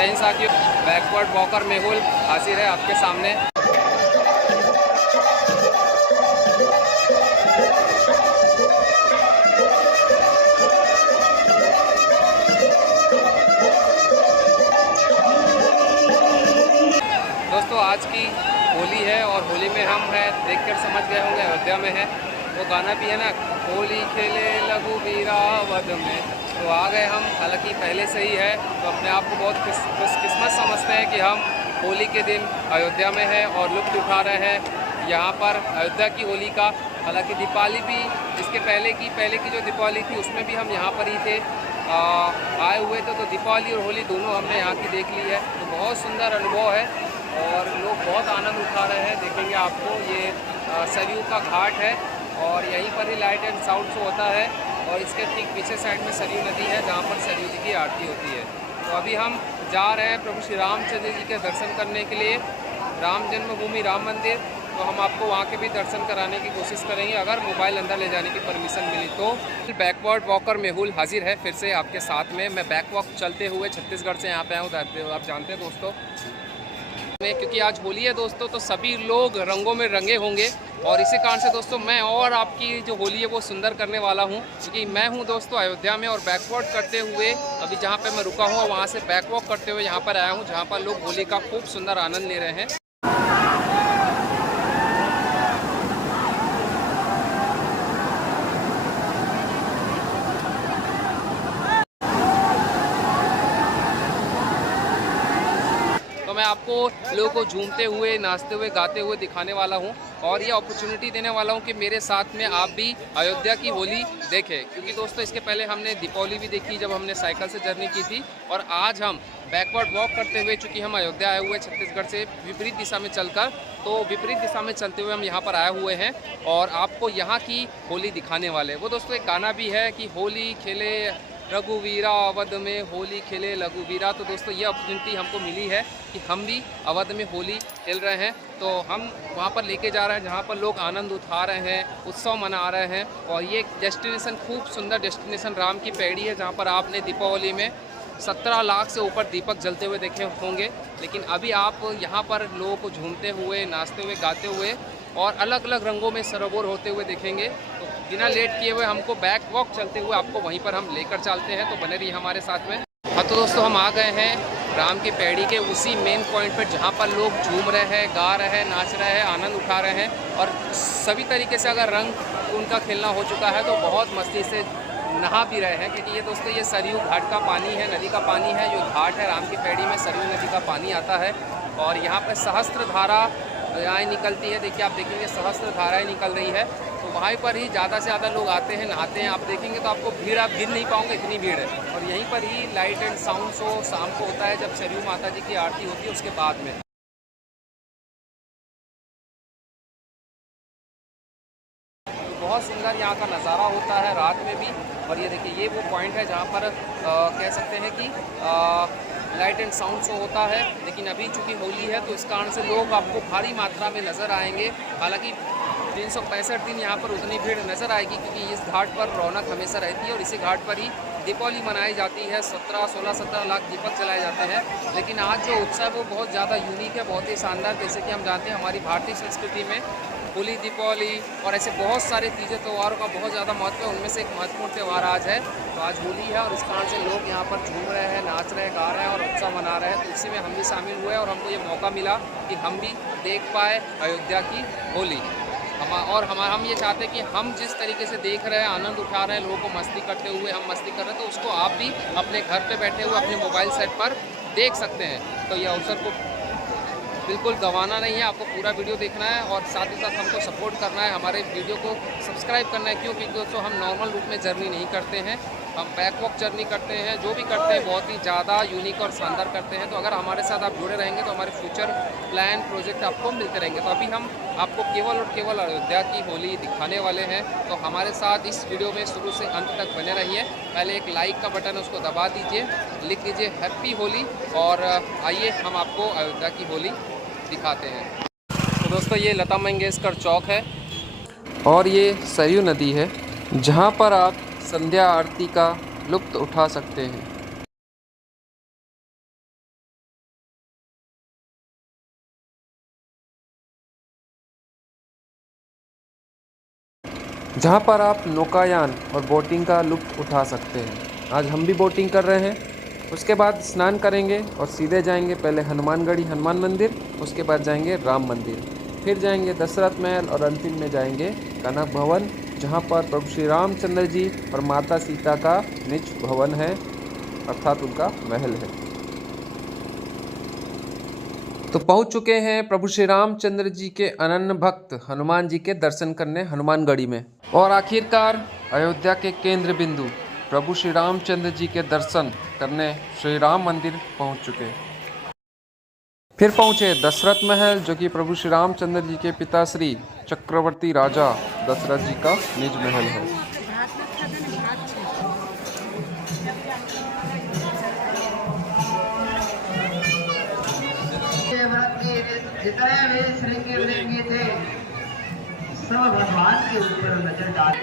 जय हिंद साथियों, backward walker Mehul हाजिर है आपके सामने। दोस्तों आज की होली है और होली में हम हैं, देखकर समझ गए होंगे अयोध्या में है। वो गाना भी है ना, होली खेले रघुवीरा वध में। तो आ गए हम, हालांकि पहले से ही है, तो अपने आप को बहुत खुशकिस्मत समझते हैं कि हम होली के दिन अयोध्या में हैं और लुत्फ़ उठा रहे हैं यहाँ पर अयोध्या की होली का। हालांकि दीपावली भी इसके पहले की जो दीपावली थी उसमें भी हम यहाँ पर ही थे, आए हुए थे। तो दीपावली और होली दोनों हमने यहाँ की देख ली है, तो बहुत सुंदर अनुभव है और लोग बहुत आनंद उठा रहे हैं। देखेंगे आपको ये सरयू का घाट है और यहीं पर ही लाइट एंड साउंड शो होता है और इसके ठीक पीछे साइड में सरयू नदी है जहाँ पर सरयू जी की आरती होती है। तो अभी हम जा रहे हैं प्रभु श्री रामचंद्र जी के दर्शन करने के लिए, राम जन्मभूमि राम मंदिर। तो हम आपको वहाँ के भी दर्शन कराने की कोशिश करेंगे अगर मोबाइल अंदर ले जाने की परमिशन मिली तो। बैकवर्ड वॉकर मेहुल हाजिर है फिर से आपके साथ में। मैं बैक वॉक चलते हुए छत्तीसगढ़ से यहाँ पे आया हूँ, आप जानते हैं दोस्तों, क्योंकि आज होली है दोस्तों, तो सभी लोग रंगों में रंगे होंगे और इसी कारण से दोस्तों मैं और आपकी जो होली है वो सुंदर करने वाला हूं। क्योंकि मैं हूं दोस्तों अयोध्या में और बैकवर्ड करते हुए अभी जहां पे मैं रुका हूं वहां से बैकवॉक करते हुए यहां पर आया हूं, जहां पर लोग होली का खूब सुंदर आनंद ले रहे हैं। तो मैं आपको लोगों को झूमते हुए, नाचते हुए, गाते हुए दिखाने वाला हूं और ये अपॉर्चुनिटी देने वाला हूं कि मेरे साथ में आप भी अयोध्या की होली देखें। क्योंकि दोस्तों इसके पहले हमने दीपावली भी देखी जब हमने साइकिल से जर्नी की थी, और आज हम बैकवर्ड वॉक करते हुए, चूँकि हम अयोध्या आए हुए छत्तीसगढ़ से विपरीत दिशा में चलकर, तो विपरीत दिशा में चलते हुए हम यहाँ पर आए हुए हैं और आपको यहाँ की होली दिखाने वाले। वो दोस्तों एक गाना भी है कि होली खेले रघुवीरा अवध में, होली खेले रघुवीरा। तो दोस्तों ये अपॉर्चुनिटी हमको मिली है कि हम भी अवध में होली खेल रहे हैं, तो हम वहाँ पर लेके जा रहे हैं जहाँ पर लोग आनंद उठा रहे हैं, उत्सव मना रहे हैं। और ये डेस्टिनेशन खूब सुंदर डेस्टिनेशन राम की पैड़ी है, जहाँ पर आपने दीपावली में 17 लाख से ऊपर दीपक जलते हुए देखे होंगे। लेकिन अभी आप यहाँ पर लोगों को झूमते हुए, नाचते हुए, गाते हुए और अलग अलग रंगों में सरोवर होते हुए देखेंगे। तो बिना लेट किए हुए हमको बैक वॉक चलते हुए आपको वहीं पर हम लेकर चलते हैं, तो बने रहिए हमारे साथ में। हाँ तो दोस्तों हम आ गए हैं राम की पैड़ी के उसी मेन पॉइंट पर जहाँ पर लोग झूम रहे हैं, गा रहे हैं, नाच रहे हैं, आनंद उठा रहे हैं और सभी तरीके से अगर रंग उनका खेलना हो चुका है तो बहुत मस्ती से नहा भी रहे हैं। क्योंकि ये दोस्तों ये सरयू घाट का पानी है, नदी का पानी है, जो घाट है राम की पैड़ी में सरयू नदी का पानी आता है और यहाँ पर सहस्त्र धारा यहाँ निकलती है। देखिए आप देखेंगे सहस्त्र धाराएँ निकल रही है, तो वहाँ पर ही ज़्यादा से ज़्यादा लोग आते हैं, नहाते हैं। आप देखेंगे तो आपको भीड़, आप गिन नहीं पाओगे इतनी भीड़ है। और यहीं पर ही लाइट एंड साउंड शो शाम को होता है जब सरयू माता जी की आरती होती है उसके बाद में। बहुत सुंदर यहाँ का नज़ारा होता है रात में भी। और ये देखिए ये वो पॉइंट है जहाँ पर कह सकते हैं कि लाइट एंड साउंड शो होता है। लेकिन अभी चूँकि होली है तो इस कारण से लोग आपको भारी मात्रा में नज़र आएंगे। हालांकि 365 दिन यहाँ पर उतनी भीड़ नज़र आएगी क्योंकि इस घाट पर रौनक हमेशा रहती है और इसी घाट पर ही दीपावली मनाई जाती है। 16 लाख दीपक जलाए जाते हैं। लेकिन आज जो उत्सव है वो बहुत ज़्यादा यूनिक है, बहुत ही शानदार। जैसे कि हम जानते हैं हमारी भारतीय संस्कृति में होली, दीपावली और ऐसे बहुत सारे तीजे त्योहारों का बहुत ज़्यादा महत्व है। उनमें से एक महत्वपूर्ण त्यौहार आज है, तो आज होली है और इस कारण से लोग यहाँ पर झूम रहे हैं, नाच रहे हैं, गा रहे हैं और उत्सव मना रहे हैं। तो इसी में हम भी शामिल हुए और हमको ये मौका मिला कि हम भी देख पाए अयोध्या की होली। हम ये चाहते हैं कि हम जिस तरीके से देख रहे हैं, आनंद उठा रहे हैं, लोगों को मस्ती करते हुए हम मस्ती कर रहे हैं, तो उसको आप भी अपने घर पे बैठे हुए अपने मोबाइल सेट पर देख सकते हैं। तो ये अवसर को बिल्कुल गंवाना नहीं है, आपको पूरा वीडियो देखना है और साथ ही साथ हमको सपोर्ट करना है, हमारे वीडियो को सब्सक्राइब करना है। क्यों? क्योंकि दोस्तों हम नॉर्मल रूप में जर्नी नहीं करते हैं, हम बैकवॉक जर्नी करते हैं। जो भी करते हैं बहुत ही ज़्यादा यूनिक और शानदार करते हैं। तो अगर हमारे साथ आप जुड़े रहेंगे तो हमारे फ्यूचर प्लान, प्रोजेक्ट आपको मिलते रहेंगे। तो अभी हम आपको केवल और केवल अयोध्या की होली दिखाने वाले हैं, तो हमारे साथ इस वीडियो में शुरू से अंत तक बने रहिए। पहले एक लाइक का बटन है उसको दबा दीजिए, लिख दीजिए हैप्पी होली और आइए हम आपको अयोध्या की होली दिखाते हैं। तो दोस्तों ये लता मंगेशकर चौक है और ये सरयू नदी है जहाँ पर आप संध्या आरती का लुत्फ़ उठा सकते हैं। जहाँ पर आप नौकायान और बोटिंग का लुत्फ़ उठा सकते हैं। आज हम भी बोटिंग कर रहे हैं। उसके बाद स्नान करेंगे और सीधे जाएंगे पहले हनुमानगढ़ी हनुमान मंदिर, उसके बाद जाएंगे राम मंदिर, फिर जाएंगे दशरथ महल और अंतिम में जाएंगे कनक भवन, जहाँ पर प्रभु श्री रामचंद्र जी और माता सीता का निज भवन है, अर्थात उनका महल है। तो पहुंच चुके हैं प्रभु श्री रामचंद्र जी के अनन्य भक्त हनुमान जी के दर्शन करने हनुमानगढ़ी में, और आखिरकार अयोध्या के केंद्र बिंदु प्रभु श्री रामचंद्र जी के दर्शन करने श्री राम मंदिर पहुंच चुके। फिर पहुंचे दशरथ महल, जो कि प्रभु श्री रामचंद्र जी के पिता श्री चक्रवर्ती राजा दशरथ जी का निज महल है। जितने भी श्रृंगी थे सब भगवान के ऊपर नजर डाल।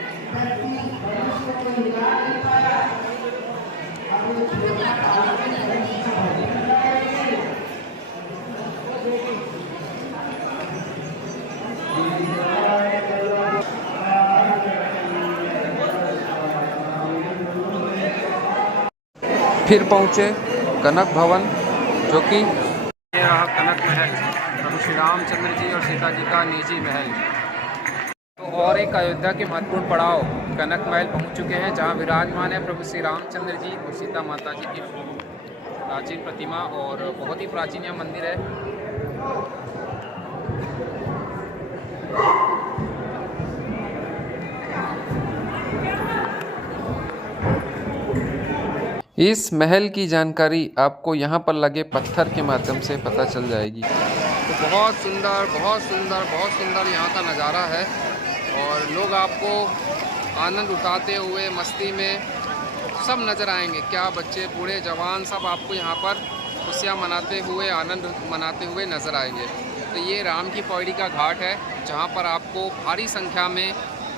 फिर पहुँचे कनक भवन, जो कि रहा कनक महल, प्रभु श्री रामचंद्र जी और सीता जी का निजी महल। तो और एक अयोध्या के महत्वपूर्ण पड़ाव कनक महल पहुंच चुके हैं, जहां विराजमान है प्रभु श्री रामचंद्र जी और सीता माता जी की प्राचीन प्रतिमा, और बहुत ही प्राचीन यह मंदिर है। इस महल की जानकारी आपको यहाँ पर लगे पत्थर के माध्यम से पता चल जाएगी। तो बहुत सुंदर यहाँ का नज़ारा है, और लोग आपको आनंद उठाते हुए मस्ती में सब नज़र आएंगे। क्या बच्चे बूढ़े जवान सब आपको यहाँ पर खुशियाँ मनाते हुए आनंद मनाते हुए नज़र आएंगे। तो ये राम की पौड़ी का घाट है, जहाँ पर आपको भारी संख्या में,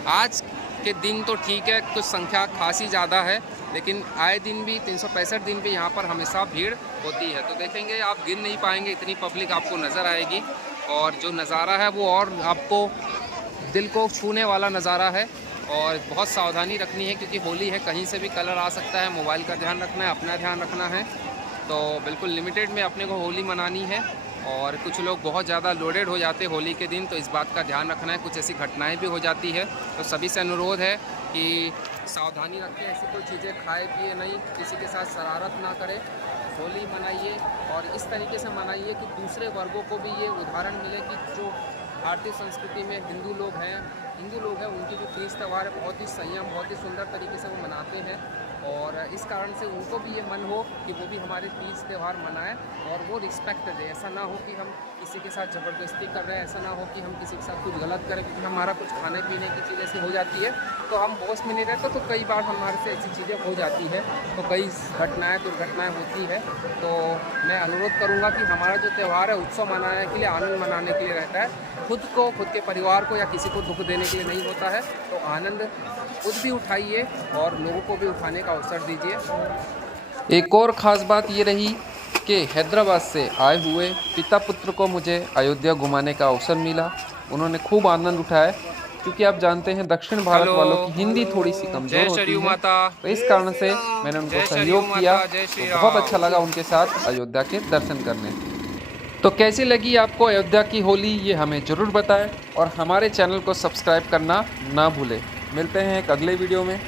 आज के दिन तो ठीक है कुछ संख्या खासी ज़्यादा है, लेकिन आए दिन भी 365 दिन भी यहाँ पर हमेशा भीड़ होती है। तो देखेंगे आप गिन नहीं पाएंगे, इतनी पब्लिक आपको नज़र आएगी, और जो नज़ारा है वो और आपको दिल को छूने वाला नज़ारा है। और बहुत सावधानी रखनी है, क्योंकि होली है, कहीं से भी कलर आ सकता है। मोबाइल का ध्यान रखना है, अपना ध्यान रखना है। तो बिल्कुल लिमिटेड में अपने को होली मनानी है, और कुछ लोग बहुत ज़्यादा लोडेड हो जाते हैं होली के दिन, तो इस बात का ध्यान रखना है। कुछ ऐसी घटनाएं भी हो जाती है, तो सभी से अनुरोध है कि सावधानी रखें, ऐसी कोई चीज़ें खाए पिए नहीं, किसी के साथ शरारत ना करें, होली मनाइए और इस तरीके से मनाइए कि दूसरे वर्गों को भी ये उदाहरण मिले कि जो भारतीय संस्कृति में हिंदू लोग हैं, उनकी जो तीज त्यौहार है बहुत ही संयम, बहुत ही सुंदर तरीके से वो मनाते हैं, और इस कारण से उनको भी ये मन हो कि वो भी हमारे तीज त्यौहार मनाएं और वो रिस्पेक्ट दें। ऐसा ना हो कि हम किसी के साथ ज़बरदस्ती कर रहे हैं, ऐसा ना हो कि हम किसी के साथ कुछ गलत करें, क्योंकि हमारा कुछ खाने पीने की चीज़ ऐसी हो जाती है तो हम होश में नहीं रहते, तो कई बार हमारे से ऐसी चीज़ें हो जाती है, तो कई घटनाएँ दुर्घटनाएँ होती है। तो मैं अनुरोध करूँगा कि हमारा जो त्यौहार है उत्सव मनाने के लिए, आनंद मनाने के लिए रहता है, खुद को, खुद के परिवार को या किसी को दुख देने के लिए नहीं होता है। तो आनंद खुद भी उठाइए और लोगों को भी उठाने का अवसर दीजिए। एक और ख़ास बात ये रही कि हैदराबाद से आए हुए पिता पुत्र को मुझे अयोध्या घुमाने का अवसर मिला। उन्होंने खूब आनंद उठाया, क्योंकि आप जानते हैं दक्षिण भारत वालों की हिंदी थोड़ी सी कमज़ोर होती है, तो इस कारण से मैंने उनको सहयोग किया। तो बहुत अच्छा लगा उनके साथ अयोध्या के दर्शन करने। तो कैसी लगी आपको अयोध्या की होली, ये हमें ज़रूर बताएं, और हमारे चैनल को सब्सक्राइब करना ना भूलें। मिलते हैं एक अगले वीडियो में।